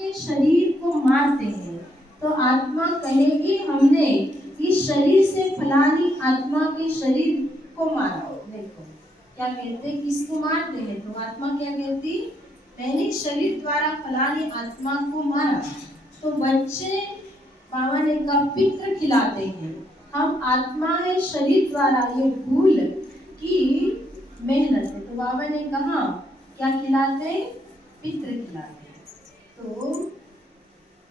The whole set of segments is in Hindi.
के शरीर को मारते हैं तो आत्मा कहेगी हमने इस शरीर से फलानी आत्मा के शरीर को मारा। देखो क्या कहते, किसको मारते हैं तो आत्मा क्या कहती, मैंने शरीर द्वारा फलानी आत्मा को मारा। तो बच्चे बाबा ने कहा पित्र खिलाते हैं, हम आत्मा है शरीर द्वारा ये भूल की मेहनत है। तो बाबा ने कहा क्या खिलाते, पित्र खिलाते हैं। तो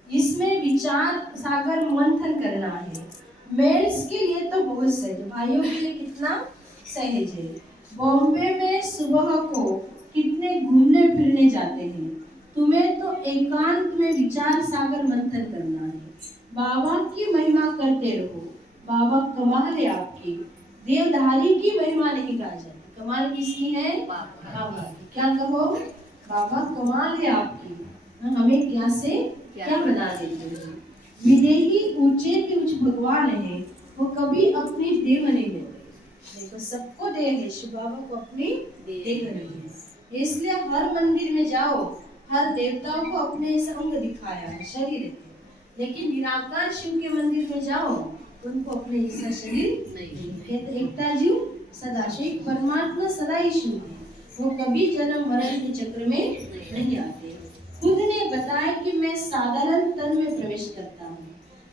इसमें विचार सागर मंथन करना है। मेल्स के लिए तो बहुत सहज, भाइयों के लिए कितना सहज है। बॉम्बे में सुबह को कितने घूमने फिरने जाते हैं, तुम्हें तो एकांत में विचार सागर मंथन करना है। बाबा की महिमा करते रहो, बाबा कमाल है आपकी। देवधारी की महिमा नहीं गा जाती, कमाल किसकी है, बाबा की। क्या कहो, बाबा कमाल है आपकी, हमें क्या से क्या बना देते हैं। विदेही ऊंचे के उच्च भगवान है, वो कभी अपनी देह नहीं देते। देखो सबको देह है, शिव बाबा को अपनी देह नहीं है। इसलिए हर मंदिर में जाओ, हर देवताओं को अपने इस अंग दिखाया है, शरीर है। लेकिन निराकार शिव के मंदिर में जाओ, उनको अपने जैसा शरीर नहीं है। एकता जीव सदाशिव, परमात्मा सदा ही शिव है, वो कभी जन्म मरण के चक्र में नहीं आते। खुद ने बताया कि मैं साधारण तन में प्रवेश करता हूँ,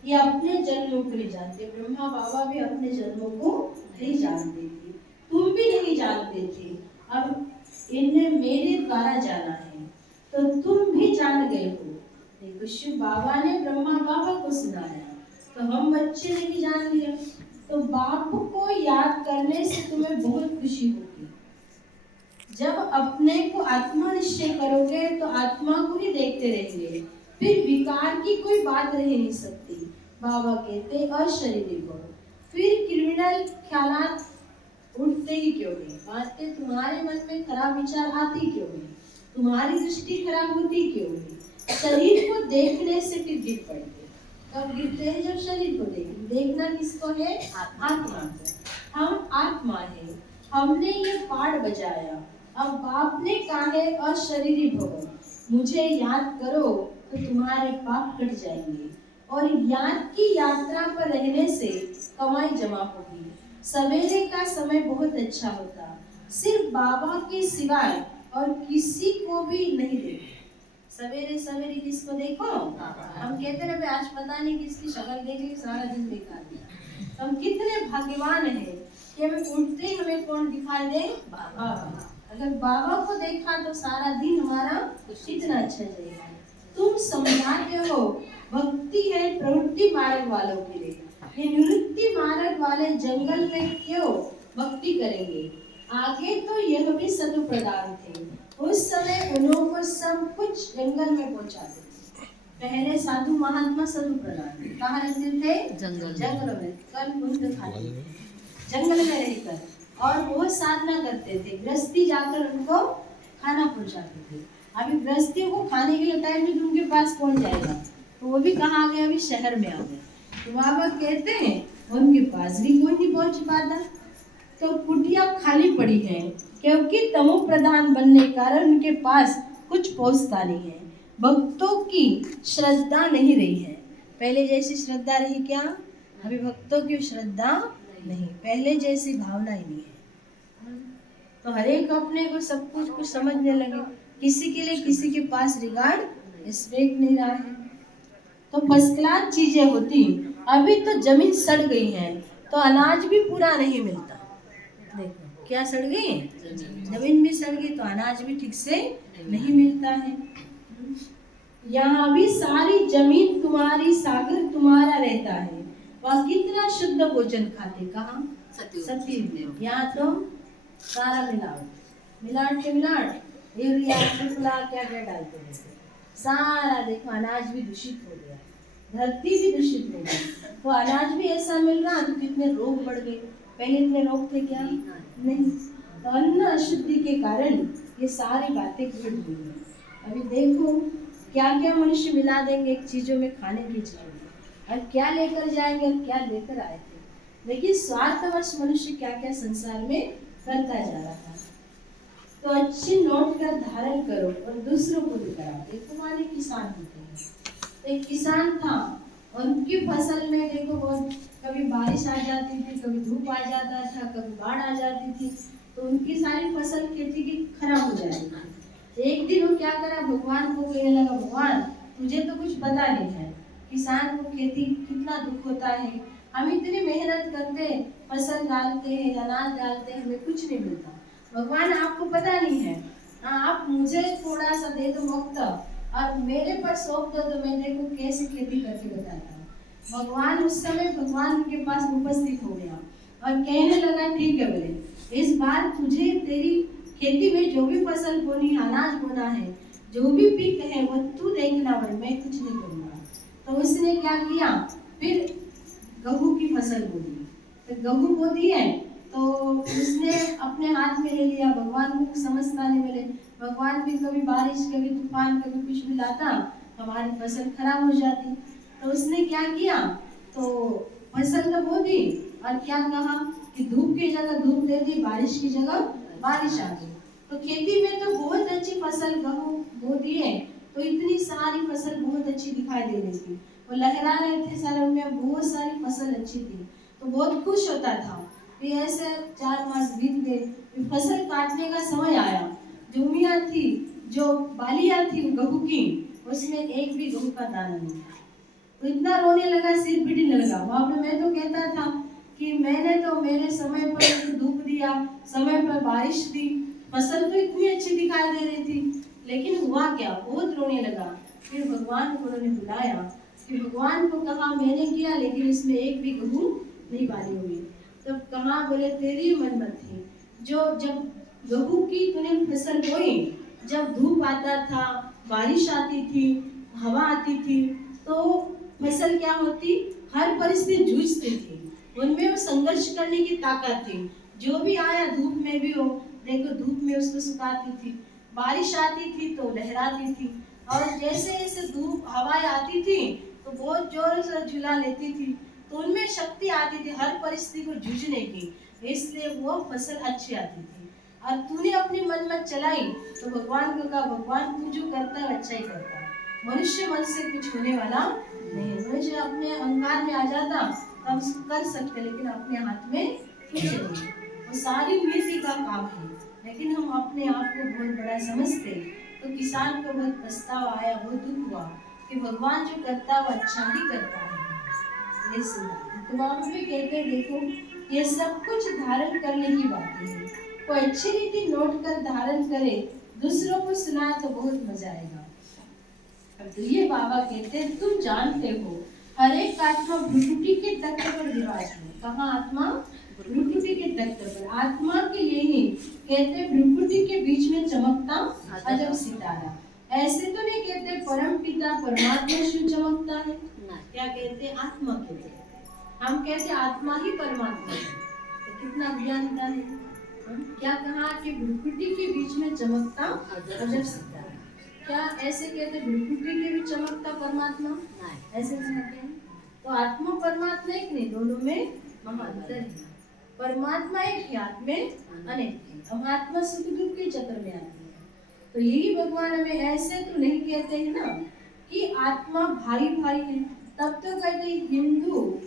ये अपने जन्मों को नहीं जानते। ब्रह्मा बाबा भी अपने जन्मों को नहीं जानते थे, तुम भी नहीं जानते थे। अब इन्हें मेरे द्वारा जाना है तो तुम भी जान गए हो। देखो शिव बाबा ने ब्रह्मा बाबा को सुनाया, तो हम बच्चे ने भी जान लिया। तो बाप को याद करने से तुम्हें बहुत खुशी होगी। जब अपने को आत्मा निश्चय करोगे तो आत्मा को ही देखते रहेंगे, फिर विकार की कोई बात रह नहीं सकती। बाबा कहते अशरीरी भव, फिर क्रिमिनल ख्यालात उठते ही क्यों नहीं, बातें तुम्हारे मन में खराब विचार आती क्यों नहीं, तुम्हारी दृष्टि खराब होती क्यों नहीं। शरीर को देखने से फिर गिर पड़ते, कब गिरते हैं, जब शरीर को देखें। देखना किसको है, आत्मा को। हम आत्मा है, हमने ये पाठ बजाया। अब बाप ने कहा है अशरीरी भव, मुझे याद करो तो तुम्हारे पाप कट जाएंगे। और याद की यात्रा पर रहने से कमाई जमा होगी। सवेरे का समय बहुत अच्छा होता, सिर्फ बाबा के सिवाय और किसी को भी नहीं देखो। सवेरे सवेरे किसको देखो, हम कहते रहे आज पता नहीं किसकी शक्ल देख ली, सारा दिन बेकार गया। हम कितने भाग्यवान हैं कि हमें उठते ही हमें कौन दिखाई दे, बाबा। अगर बाबा को देखा तो सारा दिन हमारा कितना अच्छा जाएगा। तुम समझाते हो भक्ति है प्रवृत्ति मार्ग वालों के लिए, ये निवृत्ति मार्ग वाले जंगल में क्यों भक्ति करेंगे। आगे तो यह भी सतु प्रदान थे, उस समय उन्होंने सब कुछ जंगल में पहुंचाते थे। पहले साधु महात्मा सतु प्रदान थे, कहाँ रहते थे, जंगल में, कल कुंड खाते जंगल में रहकर, और वो साधना करते थे। गृहस्थी जाकर उनको खाना पहुंचाते थे। अभी गृहस्थियों को खाने के लिए टाइम नहीं, उनके पास कौन जाएगा, तो वो भी कहाँ आ गए, अभी शहर में आ गए। तो बाबा कहते हैं उनके पास भी कोई नहीं पहुंच पाता। तो कुटिया खाली पड़ी है, क्योंकि तमो प्रधान बनने के कारण उनके पास कुछ पहुंचता नहीं है। भक्तों की श्रद्धा नहीं रही है, पहले जैसी श्रद्धा रही क्या, अभी भक्तों की श्रद्धा नहीं, पहले जैसी भावना ही नहीं है। तो हर एक अपने को सब कुछ समझने लगे, किसी के लिए किसी के पास रिगार्ड रिस्पेक्ट नहीं रहा है। तो फर्स्ट क्लास चीजें होती, अभी तो जमीन सड़ गई है तो अनाज भी पूरा नहीं मिलता। देखो क्या सड़ गई, जमीन भी सड़ गई तो अनाज भी ठीक से नहीं मिलता है। यहाँ भी सारी जमीन तुम्हारी, सागर तुम्हारा रहता है, वह कितना शुद्ध भोजन खाते, कहाँ सतयुग में। यहाँ तो सारा मिलावट के मिलावट, यूरिया क्या क्या डालते रहते, सारा देखो अनाज भी दूषित हो गया, धरती भी दूषित हो गई। तो अनाज भी ऐसा मिल रहा तो कितने रोग बढ़ गए, पहले इतने रोग थे क्या, नहीं। तो अन्न अशुद्धि के कारण ये सारी बातें घट गई है। अभी देखो क्या क्या मनुष्य मिला देंगे एक चीजों में, खाने की चीजों में, और क्या लेकर जाएंगे और क्या लेकर आए थे। लेकिन स्वार्थवश मनुष्य क्या क्या संसार में करता जा रहा था। तो अच्छी नोट का धारण करो और दूसरों को भी कराओ, एक तुम्हारे किसान होते हैं। एक किसान था और उनकी फसल में देखो बहुत कभी बारिश आ जाती थी, कभी धूप आ जाता था, कभी बाढ़ आ जाती थी, तो उनकी सारी फसल खेती की खराब हो जाती थी। एक दिन वो क्या करा, भगवान को कहने लगा, भगवान तुझे तो कुछ पता नहीं है, किसान को खेती कितना दुख होता है, हम इतनी मेहनत करते, फसल डालते हैं, अनाज डालते हैं, हमें कुछ नहीं मिलता। भगवान आपको पता नहीं है, आप मुझे थोड़ा सा दे दो वक्त और मेरे पर सौंप दो, तो मैं देखो कैसे खेती करके बताता हूँ। भगवान उस समय भगवान उनके पास उपस्थित हो गया और कहने लगा, ठीक है बोले, इस बार तुझे तेरी खेती में जो भी फसल बोनी, अनाज बोना है, जो भी पीक है वो तू देखना बोले, मैं कुछ नहीं करूँगा। तो उसने क्या किया, फिर गेहूं की फसल बो दी। तो गेहूं बो दी है तो उसने अपने हाथ में ले लिया, भगवान को समझता नहीं मिले, भगवान भी कभी बारिश कभी तूफान कभी कुछ भी लाता, हमारी फसल खराब हो जाती। तो उसने क्या किया, तो फसल तो बो दी और क्या कहा कि धूप की जगह धूप दे दी, बारिश की जगह बारिश आ गई। तो खेती में तो बहुत अच्छी फसल गेहूं बो दिए, तो इतनी सारी फसल बहुत अच्छी दिखाई दे रही थी, वो लहरा रहे थे सारे, उनमें बहुत सारी फसल अच्छी थी, तो बहुत खुश होता था। फिर ऐसे 4 मास बीत गए, फिर फसल काटने का समय आया, जुमिया थी, जो बालियां थी गेहूं की, उसमें एक भी गेहूं का दाना नहीं था। तो इतना रोने लगा, सिर पीटने लगा। वहां पे मैं तो कहता था कि मैंने तो मेरे समय पर धूप दिया, समय पर बारिश दी, फसल तो इतनी अच्छी दिखाई दे रही थी, लेकिन हुआ क्या, बहुत रोने लगा। फिर भगवान को उन्होंने बुलाया, फिर भगवान को कहा मैंने किया लेकिन इसमें एक भी गेहूं नहीं बाली हुई। तब कहा, बोले तेरी मनमत थी, जो जब गेहूं की तूने फसल बोई, जब धूप आता था, बारिश आती थी, हवा आती थी, तो फसल क्या होती, हर परिस्थिति जूझती थी, उनमें वो संघर्ष करने की ताकत थी। जो भी आया, धूप में भी हो देखो, धूप में उसको सुखाती थी, बारिश आती थी तो लहराती थी, और जैसे जैसे धूप हवाएं आती थी तो बहुत जोर से झुला लेती थी, तो उनमें शक्ति आती थी हर परिस्थिति को जूझने की, इसलिए वो फसल अच्छी आती थी। और तूने अपनी मन में चलाई तो भगवान को कहा, भगवान तू जो करता है अच्छा ही करता है, मनुष्य मन से कुछ होने वाला नहीं। मनुष्य अपने अहंकार में आ जाता तो हम कर सकते, लेकिन अपने हाथ में कुछ नहीं, वो सारी नियति का काम है, लेकिन हम अपने आप को बहुत बड़ा समझते। तो किसान को बहुत पछतावा आया, बहुत दुख हुआ कि भगवान जो करता है वो अच्छा ही करता है। ये सुना तो बाबा भी कहते हैं, देखो ये सब कुछ धारण करने की बातें हैं, कोई अच्छी रीति नोट कर धारण करे, दूसरों को सुनाए तो बहुत मजा आएगा। तो ये बाबा कहते हैं, तुम जानते हो हर एक आत्मा भ्रुकुटी के तख्त पर विराज है। कहाँ आत्मा? भ्रुकुटी के तख्त पर। आत्मा के यही कहते भ्रुकुटी के बीच में चमकता अजब सितारा। ऐसे तो नहीं कहते परम पिता परमात्मा शिव चमकता है, क्या कहते? आत्मा कहते हैं। हम कहते आत्मा ही परमात्मा है, तो कितना अज्ञानता है। क्या कहा कि भ्रुकुटी के बीच में चमकता अजब सितारा। क्या ऐसे कहते भ्रुकुटी के भी चमकता परमात्मा? ऐसे कहते हैं। तो आत्मा परमात्मा एक नहीं, दोनों में महाअंतर है। परमात्मा एक है, आत्मा अनेक है। हम आत्मा सुख दुख के चक्र में आती है। तो यही भगवान हमें ऐसे तो नहीं कहते हैं ना कि आत्मा भाई भाई है, तब तो कहते हिंदू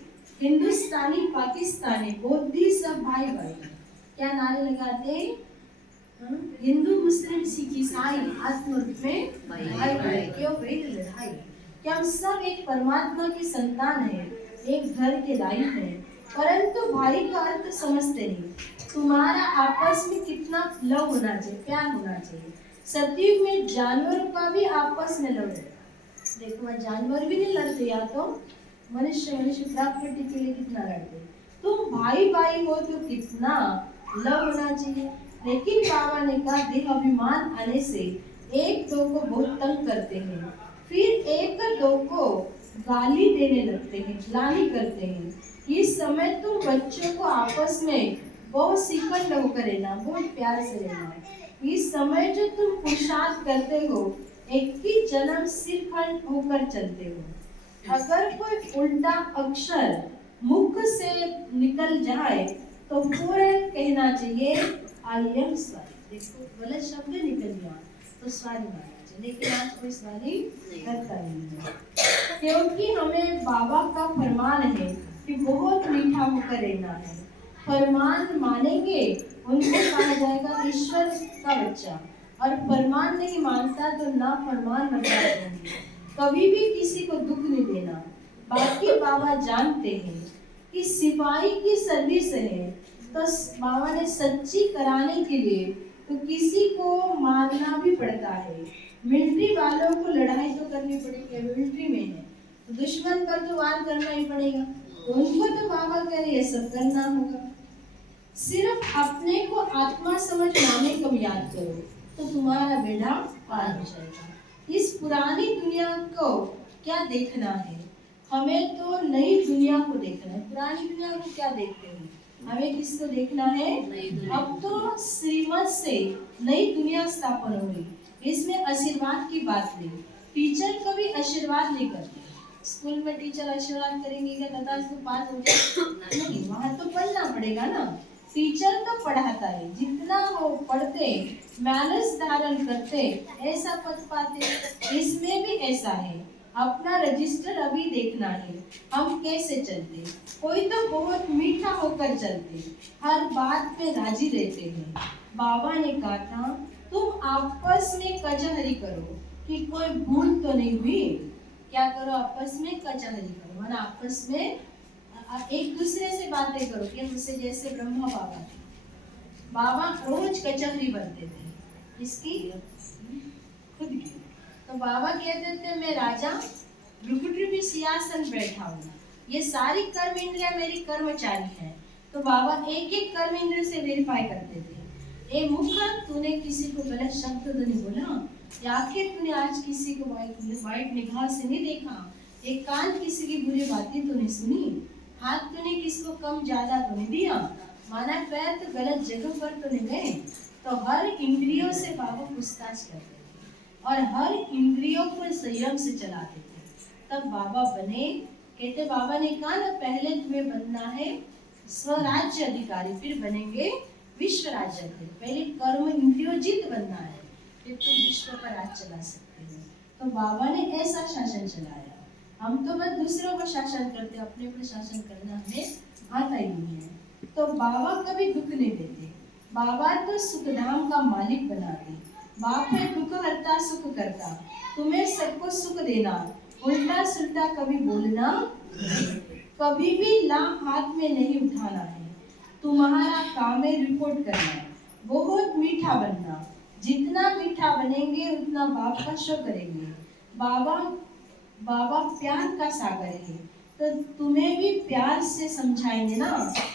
हिंदुस्तानी पाकिस्तानी बौद्धी सब भाई भाई। क्या नारे लगाते हैं? हिंदू मुस्लिम सिख ईसाई आत्म रूप में भाई भाई, क्यों वेद लड़ाई? क्या हम सब एक परमात्मा की संतान है, एक घर के लायक है, परंतु भाई का अर्थ समझते नहीं। तुम्हारा आपस में कितना लव होना चाहिए, प्यार होना चाहिए। सतयुग में जानवरों का भी आपस में लव है। देखो जानवर भी नहीं लड़ते, या तो मनुष्य प्रॉपर्टी के लिए कितना लड़ते। तुम भाई भाई हो तो कितना लव होना चाहिए। लेकिन बाबा ने कहा देह अभिमान आने से एक दो को बहुत तंग करते हैं, फिर एक दो को गाली देने लगते हैं, जलानी करते हैं। इस समय तुम बच्चों को आपस में बहुत सीखन होकर रहना, बहुत प्यार से रहना। इस समय जो तुम पुरुषार्थ करते हो, एक ही जन्म सिरखंड होकर चलते हो। अगर कोई उल्टा अक्षर मुख से निकल जाए तो फौरन कहना चाहिए आई एम सॉरी। देखो गलत शब्द निकल गया तो सॉरी मानना चाहिए, लेकिन आज कोई सॉरी करता नहीं है। क्योंकि हमें बाबा का फरमान है कि बहुत मीठा होकर रहना है। फरमान मानेंगे उनको कहा जाएगा ईश्वर का बच्चा, और फरमान नहीं मानता तो ना फरमान बता देंगे। कभी भी किसी को दुख नहीं देना। बाकी बाबा जानते हैं कि सिपाही की सर्विस है, तो बाबा ने सच्ची कराने के लिए तो किसी को मारना भी पड़ता है। मिलिट्री वालों को लड़ाई तो करनी पड़ेगी, मिलिट्री में है तो दुश्मन पर तो वार करना ही पड़ेगा, तो उनको तो बाबा कह रहे सब करना होगा। सिर्फ अपने को आत्मा समझ नामे कम याद करो तो तुम्हारा बेड़ा पार हो जाएगा। इस पुरानी दुनिया को क्या देखना है? हमें तो नई दुनिया को देखना है। पुरानी दुनिया को क्या देखते हैं? हमें किसको देखना है? अब तो श्रीमत से नई दुनिया स्थापन हो रही। इसमें आशीर्वाद की बात नहीं। टीचर कभी आशीर्वाद नहीं करते। स्कूल में टीचर आशीर्वाद करेंगे क्या दादा इसको पास हो जाए? नहीं, वहाँ तो पढ़ना पड़ेगा ना। टीचर तो पढ़ाता है, जितना वो पढ़ते मैनर्स धारण करते ऐसा पद पाते। इसमें भी ऐसा है, अपना रजिस्टर अभी देखना है, हम कैसे चलते। कोई तो बहुत मीठा होकर चलते, हर बात पे राजी रहते हैं। बाबा ने कहा था तुम आपस में कचहरी करो कि कोई भूल तो नहीं हुई। क्या करो? आपस में कचहरी करो, माना आपस में एक दूसरे से बातें करो कि मुझसे जैसे ब्रह्मा बाबा थे। बाबा रोज कचहरी बनते थे, इसकी खुद की। तो बाबा कहते थे मैं राजा भ्रुकुटी भी सिंहासन बैठा हूँ, ये सारी कर्म इंद्रियां मेरी कर्मचारी हैं। तो बाबा एक एक कर्म इंद्रिय से वेरीफाई करते थे। ए मुख, तूने किसी को गलत शब्द तो नहीं बोला? या आखिर तूने आज किसी को वाइट निगाह से नहीं देखा? एक कान किसी की बुरी बातें तो नहीं सुनी? हाथ तूने किसको कम ज्यादा तो नहीं दिया? माना पैर तो गलत जगह पर तो नहीं गए? तो हर इंद्रियों से बाबा पूछताछ करते थे और हर इंद्रियों को संयम से चलाते थे। तब बाबा बने। कहते बाबा ने कहा ना पहले तुम्हें बनना है स्वराज्य अधिकारी, फिर बनेंगे विश्व राज्य अधिकारी। पहले कर्म इंद्रियोजित बनना है, फिर तुम विश्व का राज चला सकते हो। तो बाबा ने ऐसा शासन चलाया। हम तो बस दूसरों को शासन करते, अपने पर शासन करना हमें आता ही नहीं है। तो बाबा कभी दुख नहीं देते। बाबा तो सुखधाम का मालिक बनाते। बाप है दुख हरता सुख करता, तुम्हें सबको सुख देना, उल्टा सुल्टा कभी बोलना, कभी भी लाभ हाथ में नहीं उठाना है। तुम्हारा काम है रिपोर्ट करना, बहुत मीठा बनना। जितना मीठा बनेंगे उतना बाप का शो करेंगे। बाबा प्यार का सागर है, तो तुम्हें भी प्यार से समझाएंगे ना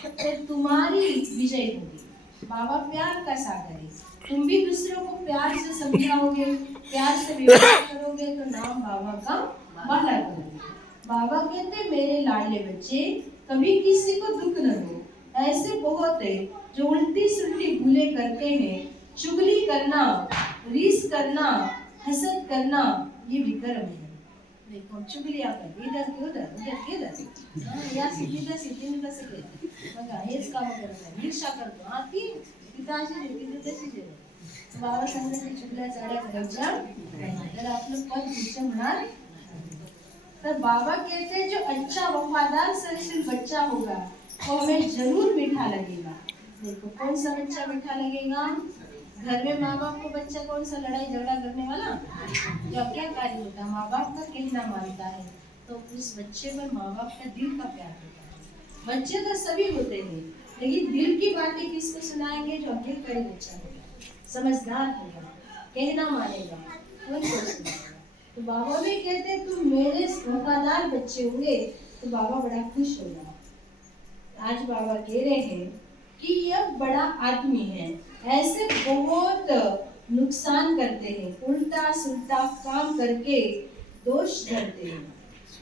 तो तुम्हारी विजय होगी। बाबा प्यार का सागर है, तुम भी दूसरों को प्यार से समझाओगे, प्यार से व्यवहार करोगे तो नाम बाबा का भला करोगे। बाबा कहते मेरे लाडले बच्चे कभी किसी को दुख न दो। ऐसे बहुत है जो उल्टी सुल्टी भूले करते हैं। चुगली करना, रीस करना, हसद करना ये विक्रम है। देखो चुगलिया कर इधर के उधर, उधर के इधर, या सीधा सीधे नहीं कर सकते। मगर हेच काम करता है, ईर्ष्या करतो। हाँ ती पिताजी रे तिथे तशी जे बाबा सांगते चुगल्या चाड्या करायच्या तर आपलं पद उच्च होणार। तर बाबा कहते हैं जो अच्छा वफादार सरशील बच्चा होगा वो हमें जरूर मीठा लगेगा। देखो कौन सा बच्चा मीठा लगेगा? घर में माँ बाप को बच्चा कौन सा लड़ाई झगड़ा करने वाला जो क्या कार्य होता है, माँ बाप का कहना मानता है, तो उस बच्चे पर माँ बाप का दिल का प्यार होता है। बच्चे तो सभी होते हैं, लेकिन दिल की बातें किसको सुनाएंगे? जो अकेले का बच्चा होगा, समझदार होगा, कहना मानेगा, उनको सुनाएगा। तो बाबा भी कहते तुम मेरे वफादार बच्चे होंगे तो बाबा बड़ा खुश होगा। आज बाबा कह रहे हैं कि यह बड़ा आदमी है, ऐसे बहुत नुकसान करते हैं, उल्टा सुल्टा काम करके दोष धरते हैं।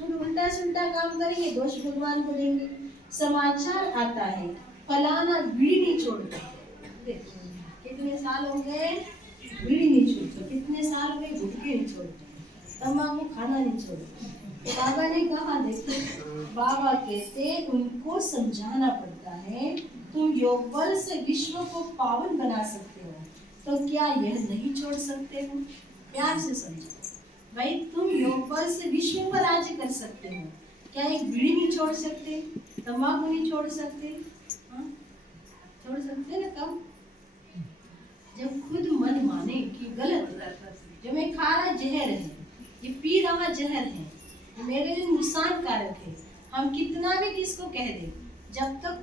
तो उल्टा सुल्टा काम करेंगे दोष भगवान को देंगे। समाचार आता है फलाना बीड़ी नहीं छोड़ता। कितने साल हो गए बीड़ी नहीं छोड़ते, कितने साल हो गए गुटखे नहीं छोड़ते, तम्बाकू खाना नहीं छोड़ते। तो बाबा ने कहा देखो, बाबा कहते उनको समझाना पड़ता है तुम योग बल से विश्व को पावन बना सकते हो, तो क्या यह नहीं छोड़ सकते हो? प्यार से समझो। भाई तुम योग बल से विश्व पर राज्य कर सकते हो, क्या एक बीड़ी नहीं छोड़ सकते, तंबाकू नहीं छोड़ सकते? हाँ? छोड़ सकते ना कब? जब खुद मन माने कि गलत, जो मैं खा रहा जहर है, ये पी रहा जहर है, ये मेरे लिए नुकसान कारक है, हम कितना भी किसको कह दे, जब तक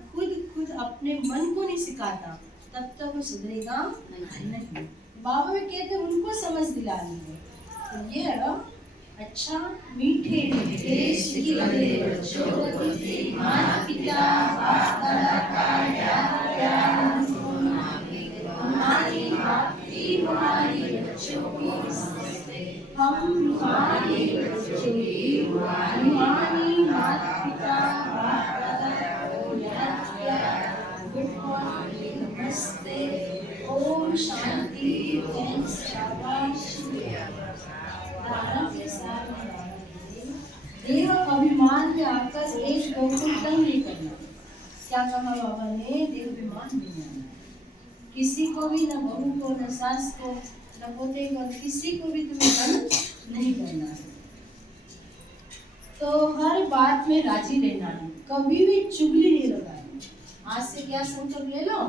खुद अपने मन को नहीं सिखाता तब तक वो सुधरेगा नहीं। बाबा भी कहते उनको समझ दिलानी है। तो ये है अच्छा मीठे देश की बच्चों प्रति माता पिता बाप दादा का प्यार हमारी भक्ति हमारी बच्चों की समझते, हम हमारे बच्चों की हमारी माता पिता बाप दादा को याद किया, गुड मॉर्निंग नमस्ते ओम शांति थैंक्स शाबाश शुक्रिया। देह अभिमान में आकर एक दो को तंग नहीं करना। क्या कहा बाबा ने? देह अभिमान नहीं आना, किसी को भी, न बहू को, न सास को, न पोते को, किसी को भी तुम्हें तंग नहीं करना है। तो हर बात में राजी रहना है, कभी भी चुगली नहीं लगानी। आज से क्या संकल्प ले लो?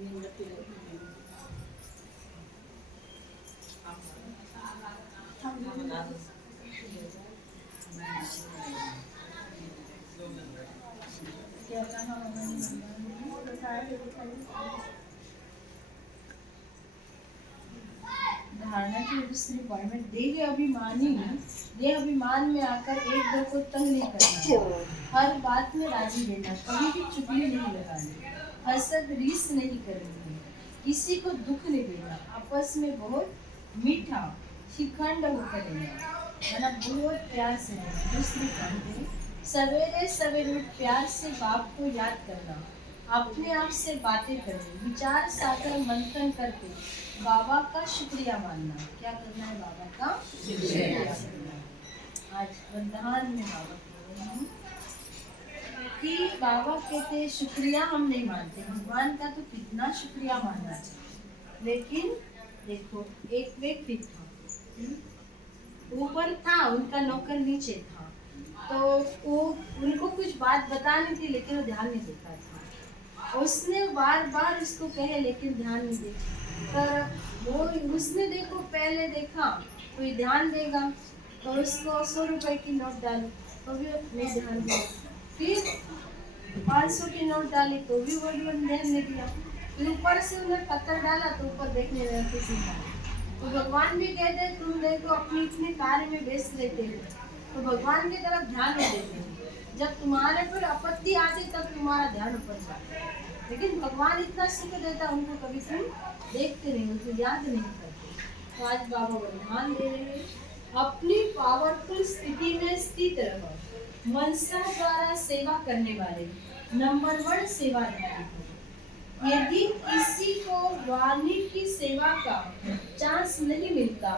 क्या कहा धारणा की दूसरी पॉइंट में देह अभिमान में आकर एक दो को तंग नहीं करना, हर बात में राजी रहना, कभी भी चुगली नहीं लगानी, हसद रीस नहीं करनी, किसी को दुख नहीं देना, आपस में बहुत मीठा शिखंड होकर रहना, मतलब बहुत प्यार से रहना। दूसरी पॉइंट सवेरे सवेरे प्यार से बाप को याद करना, अपने आप से बातें करनी, विचार सागर मंथन करके बाबा का शुक्रिया मानना। क्या करना है? बाबा का शुक्रिया करना। आज वरदान में बाबा कह रहे हैं कि बाबा कहते हैं शुक्रिया हम नहीं मानते, भगवान का तो कितना शुक्रिया मानना चाहिए। लेकिन देखो एक व्यक्ति था, ऊपर था, उनका नौकर नीचे था, तो वो उनको कुछ बात बतानी थी लेकिन वो ध्यान नहीं देता था। उसने बार बार उसको कहे लेकिन ध्यान नहीं देता। तो वो उसने देखो पहले देखा कोई ध्यान देगा तो उसको 100 रुपए की नोट डाली तो भी नहीं ध्यान दिया, फिर 500 की नोट डाली तो भी वो ध्यान नहीं दिया, फिर ऊपर से उन्हें पत्थर डाला तो ऊपर देखने लगा किसी का। तो भगवान भी कहते हैं तुम देखो अपने इतने कार्य में व्यस्त रहते हो तो भगवान की तरफ ध्यान नहीं देते, जब तुम्हारे पर आपत्ति आती तब तुम्हारा ध्यान ऊपर जाता है। लेकिन भगवान इतना सुख देता उनको कभी तुम देखते नहीं, उनको याद नहीं करते। तो आज बाबा वरदान दे रहे हैं, अपनी पावरफुल स्थिति में स्थित रहो, मनसा द्वारा सेवा करने वाले नंबर 1 सेवाधारी हो। यदि किसी को वाणी की सेवा का चांस नहीं मिलता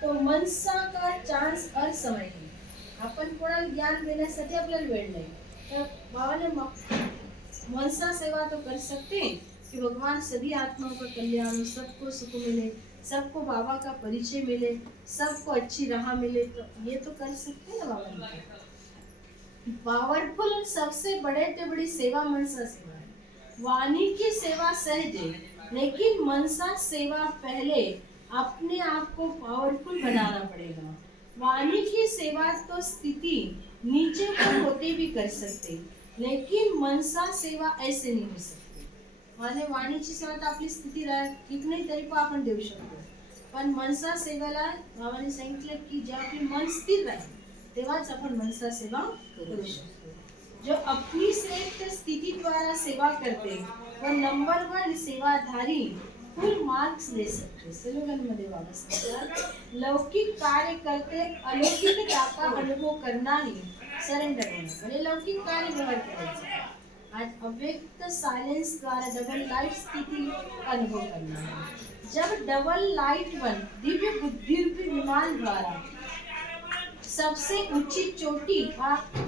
तो मनसा का चांस असमय है। आपण कोणाला ज्ञान देण्यासाठी आपल्याला वेळ नाही, तर बाबाने मनसा सेवा तो कर सकते हैं कि भगवान सभी आत्माओं का कल्याण हो, सबको सुख मिले, सबको बाबा का परिचय मिले, सबको अच्छी राह मिले, तो ये तो कर सकते हैं ना बाबा ने। पावरफुल और सबसे बड़ी सेवा मनसा सेवा है। वाणी की सेवा सहज है लेकिन मनसा सेवा पहले अपने आप को पावरफुल बनाना पड़ेगा। वाणी की सेवा तो स्थिति नीचे पर होते भी कर सकते, लेकिन मनसा सेवा ऐसे नहीं हो सकते। माने वाणीची सेवा तर आपली स्थिती ठीक नाही तरी पण आपण देऊ शकतो, पण मनसा सेवेला बाबांनी सांगितलं की जेव्हा आपली मन स्थिर राहील तेव्हाच आपण मनसा सेवा करू शकतो। जो अपनी श्रेष्ठ स्थिति द्वारा सेवा करते वो नंबर 1 सेवाधारी फुल मार्क्स ले सकते। स्लोगन मध्ये बाबा सांगतात लौकिक कार्य करते अलौकिकता का अनुभव करना ही सरेंडर होना, म्हणजे लौकिक कार्य व्यवहार करायचा। आज अव्यक्त साइलेंस द्वारा डबल लाइट स्थिति अनुभव करना है। जब डबल लाइट वन दिव्य बुद्धि रूपी विमान द्वारा सबसे ऊंची चोटी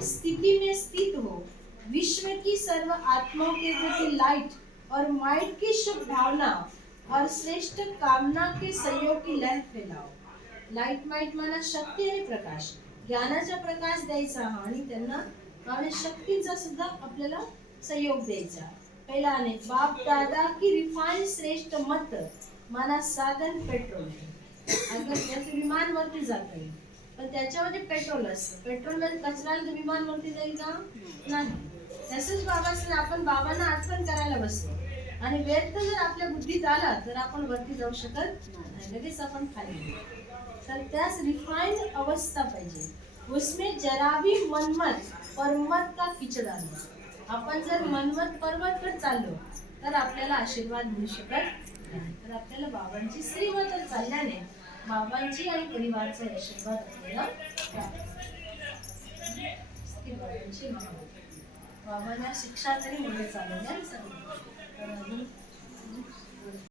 स्थिति में स्थित हो, विश्व की सर्व आत्माओं के प्रति लाइट और माइट की शुभ भावना और श्रेष्ठ कामना के सहयोग की लहर फैलाओ। लाइट माइट माना शक्ती आणि प्रकाश, ज्ञानाचा प्रकाश द्यायचा आणि त्यांना शक्तीचा सुद्धा आपल्याला सहयोग द्यायचा। पहिला ने बाप दादा की रिफाइन श्रेष्ठ मत माना साधन पेट्रोल है। अगर जैसे विमान वरती जात आहे पण त्याच्यामध्ये पेट्रोल असतं, पेट्रोल मध्ये कचरा तर विमान वरती जाईल का? नाही। तसंच बाबांना आपण बाबांना आठवण करायला बसलो आणि व्यर्थ जर आपल्या बुद्धीत आला तर आपण वरती जाऊ शकत नाही, लगेच आपण खाली येतो। तर त्यास रिफाइंड अवस्था पाहिजे, उसमें जरा भी मनमत परमत का किचडा नाही। आपण जर मनमत परमत पर चाललो तर आपल्याला आशीर्वाद मिळू शकत नाही। तर आपल्याला बाबांची श्रीमत चालल्याने बाबांची आणि परिवाराचा आशीर्वाद आपल्याला बाबांना शिक्षा तरी मुळे चालवल्या